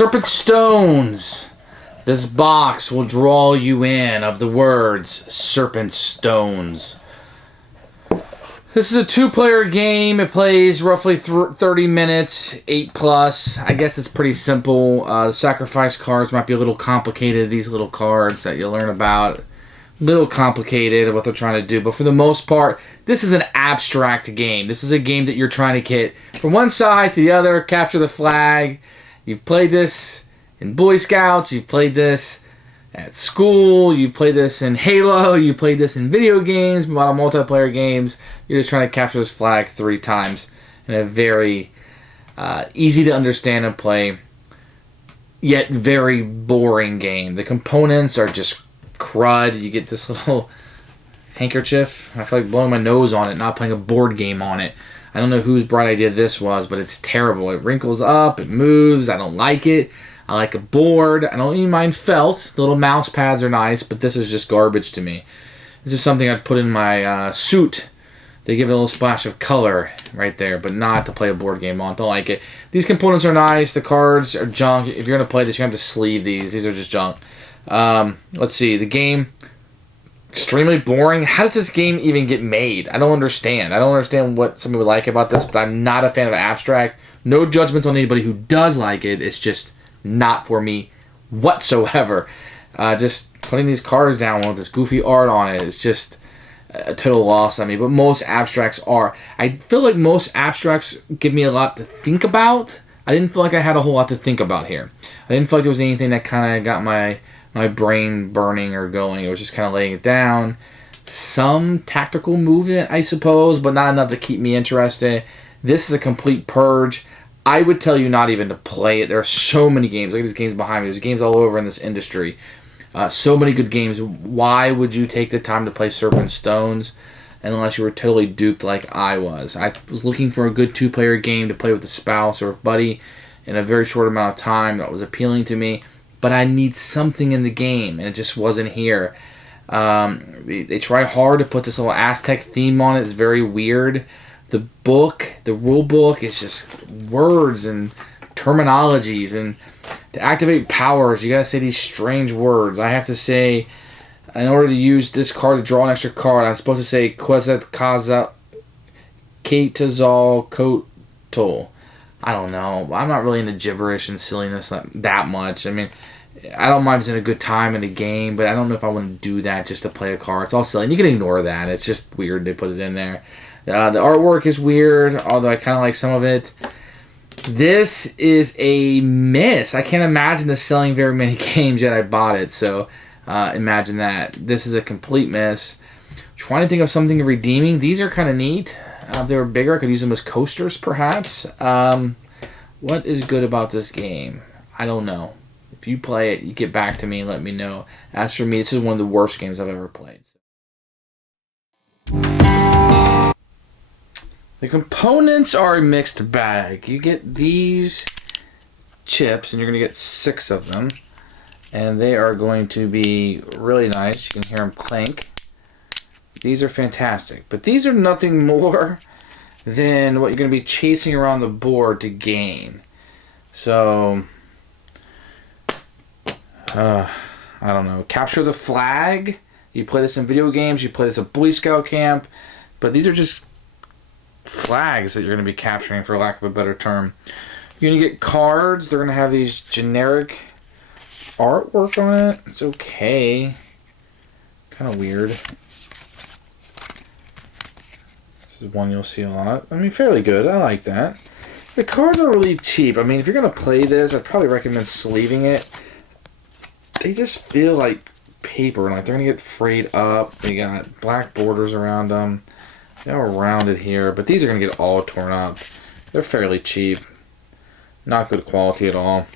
Serpent Stones. This box will draw you in of the words Serpent Stones. This is a 2-player game. It plays roughly 30 minutes, 8+. I guess it's pretty simple. The sacrifice cards might be a little complicated. These little cards that you'll learn about. A little complicated what they're trying to do. But for the most part, this is an abstract game. This is a game that you're trying to get from one side to the other, capture the flag. You've played this in Boy Scouts. You've played this at school. You played this in Halo. You played this in video games, a lot of multiplayer games. You're just trying to capture this flag 3 times in a very easy to understand and play, yet very boring game. The components are just crud. You get this little handkerchief. I feel like blowing my nose on it, not playing a board game on it. I don't know whose bright idea this was, but it's terrible. It wrinkles up. It moves. I don't like it. I like a board. I don't even mind felt. The little mouse pads are nice, but this is just garbage to me. This is something I'd put in my suit. They give it a little splash of color right there, but not to play a board game on. Don't like it. These components are nice. The cards are junk. If you're going to play this, you're going to have to sleeve these. These are just junk. Let's see. The game, extremely boring. How does this game even get made? I don't understand. I don't understand what somebody would like about this, but I'm not a fan of abstract. No judgments on anybody who does like it. It's just not for me whatsoever. Just putting these cards down with this goofy art on it is just a total loss on me. But most abstracts are. I feel like most abstracts give me a lot to think about. I didn't feel like I had a whole lot to think about here. I didn't feel like there was anything that kind of got my brain burning or going. It was just kind of laying it down. Some tactical movement, I suppose, but not enough to keep me interested. This is a complete purge. I would tell you not even to play it. There are so many games. Look at these games behind me. There's games all over in this industry. So many good games. Why would you take the time to play Serpent Stones unless you were totally duped like I was? I was looking for a good 2-player game to play with a spouse or a buddy in a very short amount of time that was appealing to me. But I need something in the game, and it just wasn't here. They try hard to put this little Aztec theme on it. It's very weird. The book, the rule book, is just words and terminologies. And to activate powers, you gotta say these strange words. I have to say, in order to use this card to draw an extra card, I'm supposed to say Quezet Kaza Ketazal Kotol. I don't know. I'm not really into gibberish and silliness that much. I mean, I don't mind if it's in a good time in the game, but I don't know if I want to do that just to play a card. It's all silly. And you can ignore that. It's just weird they put it in there. The artwork is weird, although I kind of like some of it. This is a miss. I can't imagine this selling very many games, yet I bought it. So imagine that. This is a complete miss. Trying to think of something redeeming. These are kind of neat. If they were bigger, I could use them as coasters, perhaps. What is good about this game? I don't know. If you play it, you get back to me and let me know. As for me, this is one of the worst games I've ever played. The components are a mixed bag. You get these chips, and you're going to get 6 of them. And they are going to be really nice. You can hear them clink. These are fantastic. But these are nothing more than what you're going to be chasing around the board to gain. So, I don't know. Capture the flag. You play this in video games. You play this at Boy Scout camp. But these are just flags that you're going to be capturing, for lack of a better term. You're going to get cards. They're going to have these generic artwork on it. It's okay. Kind of weird. This is one you'll see a lot. I mean, fairly good. I like that. The cards are really cheap. I mean, if you're going to play this, I'd probably recommend sleeving it. They just feel like paper, and like they're going to get frayed up. They got black borders around them. They're all rounded here, but these are going to get all torn up. They're fairly cheap. Not good quality at all.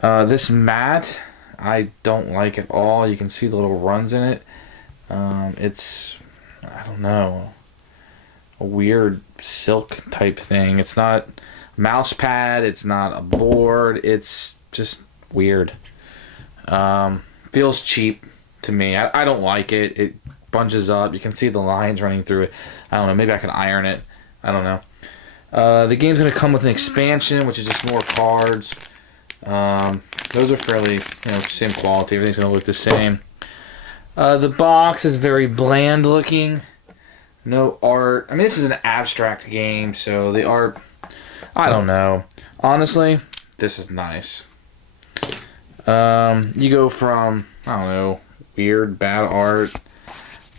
This mat, I don't like at all. You can see the little runs in it. It's, I don't know, a weird silk type thing. It's not a mouse pad. It's not a board. It's just weird. Feels cheap to me. I don't like it. It bunches up. You can see the lines running through it. I don't know. Maybe I can iron it. I don't know. The game's going to come with an expansion, which is just more cards. Those are fairly, same quality. Everything's going to look the same. The box is very bland looking. No art. I mean, this is an abstract game, so the art, I don't know. Honestly, this is nice. You go from, I don't know, weird, bad art.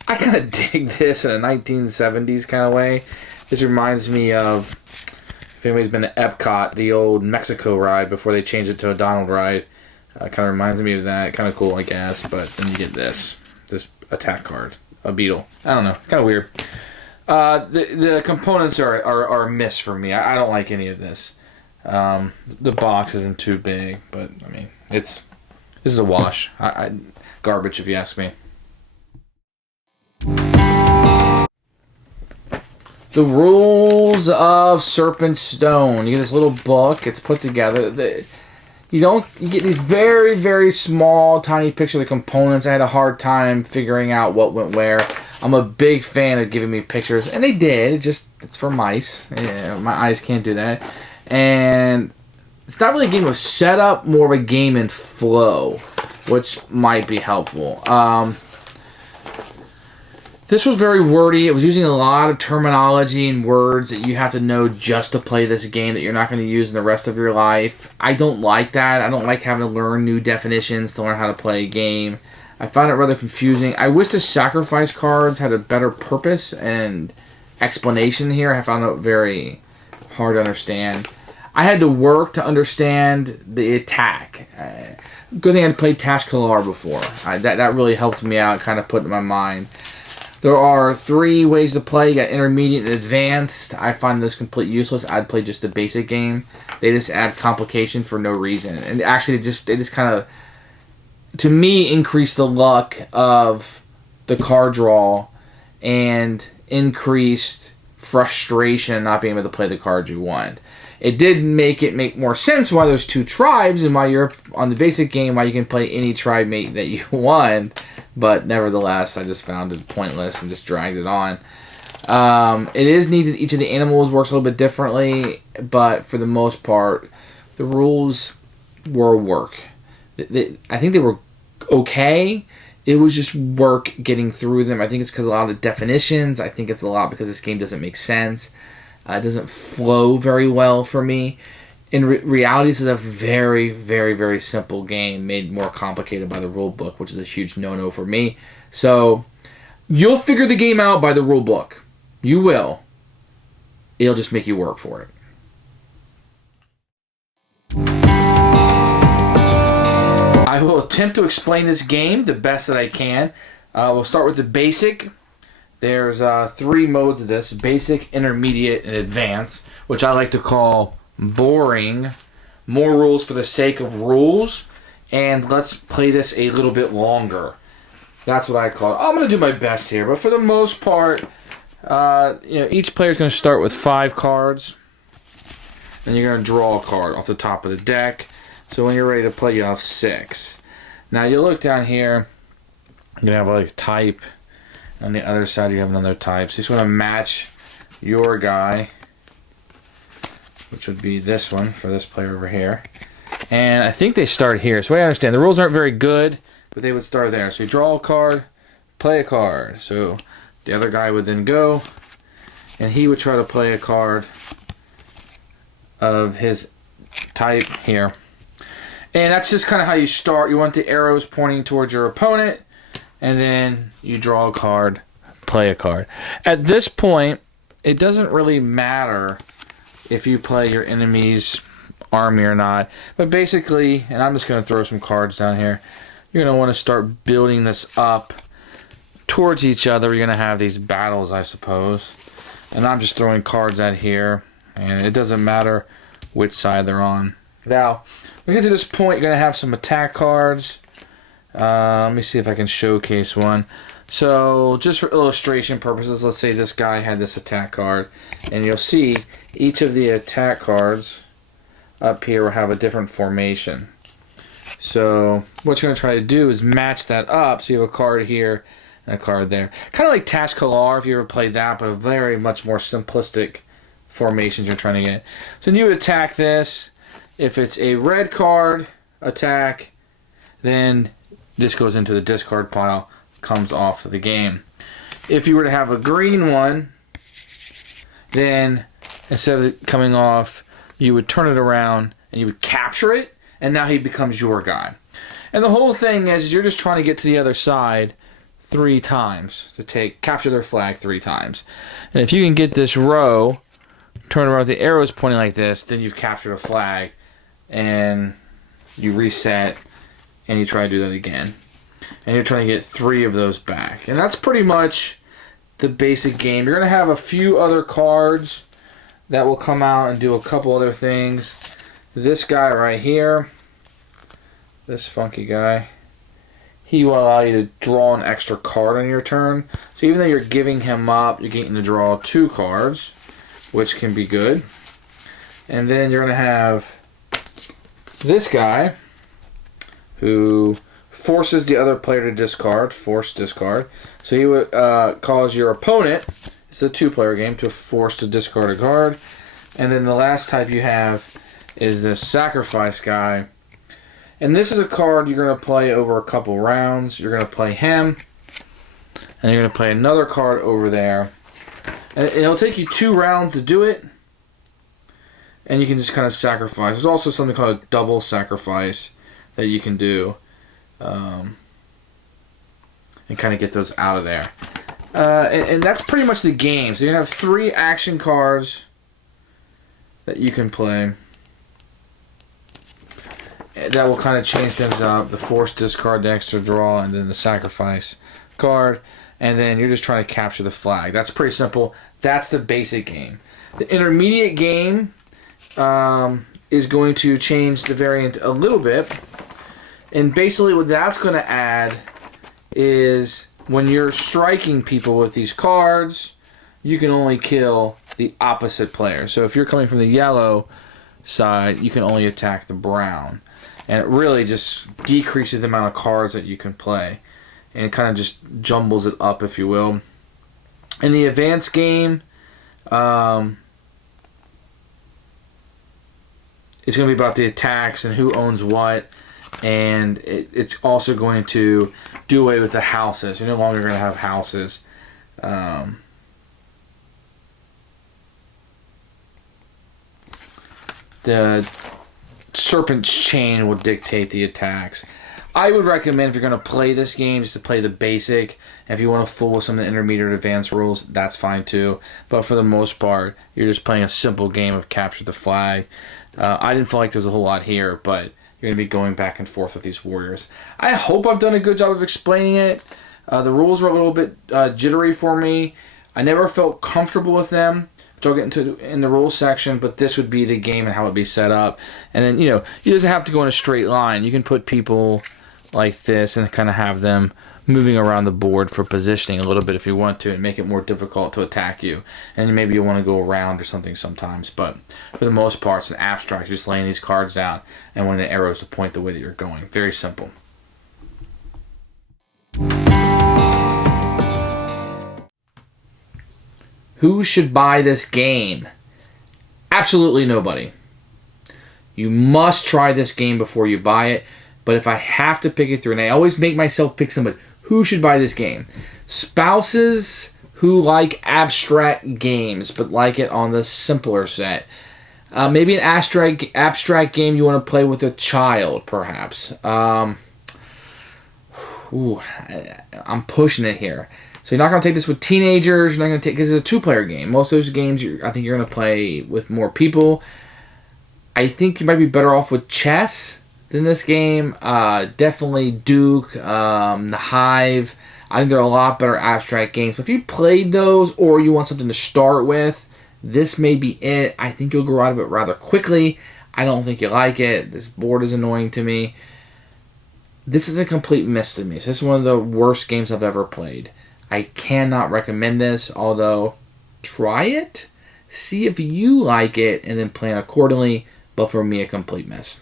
I kind of dig this in a 1970s kind of way. This reminds me of, if anybody's been to Epcot, the old Mexico ride before they changed it to a Donald ride. Kind of reminds me of that. Kind of cool, I guess. But then you get this attack card, a beetle. I don't know, kind of weird. The components are a miss for me. I don't like any of this. The box isn't too big, but I mean, this is a wash. Garbage if you ask me. The rules of Serpent Stone. You get this little book. It's put together. You get these very, very small, tiny pictures of the components. I had a hard time figuring out what went where. I'm a big fan of giving me pictures, and they did. It's for mice. Yeah, my eyes can't do that. And it's not really a game of setup, more of a game in flow, which might be helpful. This was very wordy. It was using a lot of terminology and words that you have to know just to play this game that you're not going to use in the rest of your life. I don't like that. I don't like having to learn new definitions to learn how to play a game. I found it rather confusing. I wish the sacrifice cards had a better purpose and explanation here. I found it very hard to understand. I had to work to understand the attack. Good thing I'd played Tashkalar before. That really helped me out, kind of put it in my mind. There are 3 ways to play. You got intermediate and advanced. I find those completely useless. I'd play just the basic game. They just add complication for no reason. And actually, they just kind of, to me, increase the luck of the card draw and increased frustration not being able to play the cards you want. It did make more sense why there's 2 tribes and why you're on the basic game, why you can play any tribe mate that you want. But nevertheless, I just found it pointless and just dragged it on. It is neat that each of the animals works a little bit differently, but for the most part, the rules were work. I think they were okay. It was just work getting through them. I think it's because a lot of the definitions. I think it's a lot because this game doesn't make sense. It doesn't flow very well for me. In reality, this is a very, very, very simple game made more complicated by the rule book, which is a huge no-no for me. So, you'll figure the game out by the rule book. You will. It'll just make you work for it. I will attempt to explain this game the best that I can. We'll start with the basic. There's 3 modes of this: basic, intermediate, and advanced, which I like to call boring. More rules for the sake of rules, and let's play this a little bit longer. That's what I call it. I'm going to do my best here, but for the most part, each player is going to start with 5 cards, and you're going to draw a card off the top of the deck. So when you're ready to play, you have 6. Now you look down here, you're going to have like a type. On the other side, you have another type. So you just want to match your guy, which would be this one for this player over here. And I think they start here. So I understand. The rules aren't very good, but they would start there. So you draw a card, play a card. So the other guy would then go, and he would try to play a card of his type here. And that's just kind of how you start. You want the arrows pointing towards your opponent. And then you draw a card, play a card. At this point, it doesn't really matter if you play your enemy's army or not. But basically, and I'm just going to throw some cards down here, you're going to want to start building this up towards each other. You're going to have these battles, I suppose. And I'm just throwing cards out here. And it doesn't matter which side they're on. Now, when you get to this point, you're going to have some attack cards. Let me see if I can showcase one. So, just for illustration purposes, let's say this guy had this attack card. And you'll see each of the attack cards up here will have a different formation. So, what you're going to try to do is match that up. So, you have a card here and a card there. Kind of like Tashkalar, if you ever played that, but a very much more simplistic formations you're trying to get. So, you would attack this. If it's a red card attack, then this goes into the discard pile, comes off of the game. If you were to have a green one, then instead of it coming off, you would turn it around and you would capture it, and now he becomes your guy. And the whole thing is you're just trying to get to the other side 3 times to capture their flag 3 times. And if you can get this row, turn around with the arrows pointing like this, then you've captured a flag, and you reset, and you try to do that again. And you're trying to get 3 of those back. And that's pretty much the basic game. You're going to have a few other cards that will come out and do a couple other things. This guy right here, this funky guy, he will allow you to draw an extra card on your turn. So even though you're giving him up, you're getting to draw 2 cards, which can be good. And then you're going to have this guy who forces the other player to discard, force discard. So he would cause your opponent, it's a 2-player game, to force to discard a card. And then the last type you have is this sacrifice guy. And this is a card you're going to play over a couple rounds. You're going to play him, and you're going to play another card over there. And it'll take you 2 rounds to do it, and you can just kind of sacrifice. There's also something called a double sacrifice that you can do, and kind of get those out of there. And that's pretty much the game. So you're going to have 3 action cards that you can play. That will kind of change things up. The force discard, the extra draw, and then the sacrifice card. And then you're just trying to capture the flag. That's pretty simple. That's the basic game. The intermediate game is going to change the variant a little bit. And basically what that's going to add is when you're striking people with these cards, you can only kill the opposite player. So if you're coming from the yellow side, you can only attack the brown. And it really just decreases the amount of cards that you can play. And it kind of just jumbles it up, if you will. In the advanced game, it's going to be about the attacks and who owns what. And it's also going to do away with the houses. You're no longer going to have houses. The Serpent's Chain will dictate the attacks. I would recommend, if you're going to play this game, just to play the basic. And if you want to fool with some of the intermediate advanced rules, that's fine too. But for the most part, you're just playing a simple game of capture the flag. I didn't feel like there was a whole lot here, but you're going to be going back and forth with these warriors. I hope I've done a good job of explaining it. The rules were a little bit jittery for me. I never felt comfortable with them, which I'll get into in the rules section, but this would be the game and how it would be set up. And then, you doesn't have to go in a straight line. You can put people like this and kind of have them moving around the board for positioning a little bit if you want to, and make it more difficult to attack you. And maybe you want to go around or something sometimes, but for the most part, it's an abstract. You're just laying these cards out and wanting the arrows to point the way that you're going. Very simple. Who should buy this game? Absolutely nobody. You must try this game before you buy it. But if I have to pick it through, and I always make myself pick somebody, who should buy this game? Spouses who like abstract games, but like it on the simpler set. Maybe an abstract game you want to play with a child, perhaps. I'm pushing it here. So you're not going to take this with teenagers. You're not going to take, because it's a 2-player game. Most of those games, I think you're going to play with more people. I think you might be better off with chess than this game. Definitely Duke, The Hive. I think they're a lot better abstract games. But if you played those, or you want something to start with, this may be it. I think you'll grow out of it rather quickly. I don't think you like it. This board is annoying to me. This is a complete miss to me. So this is one of the worst games I've ever played. I cannot recommend this, although try it, see if you like it, and then plan accordingly. But for me, a complete miss.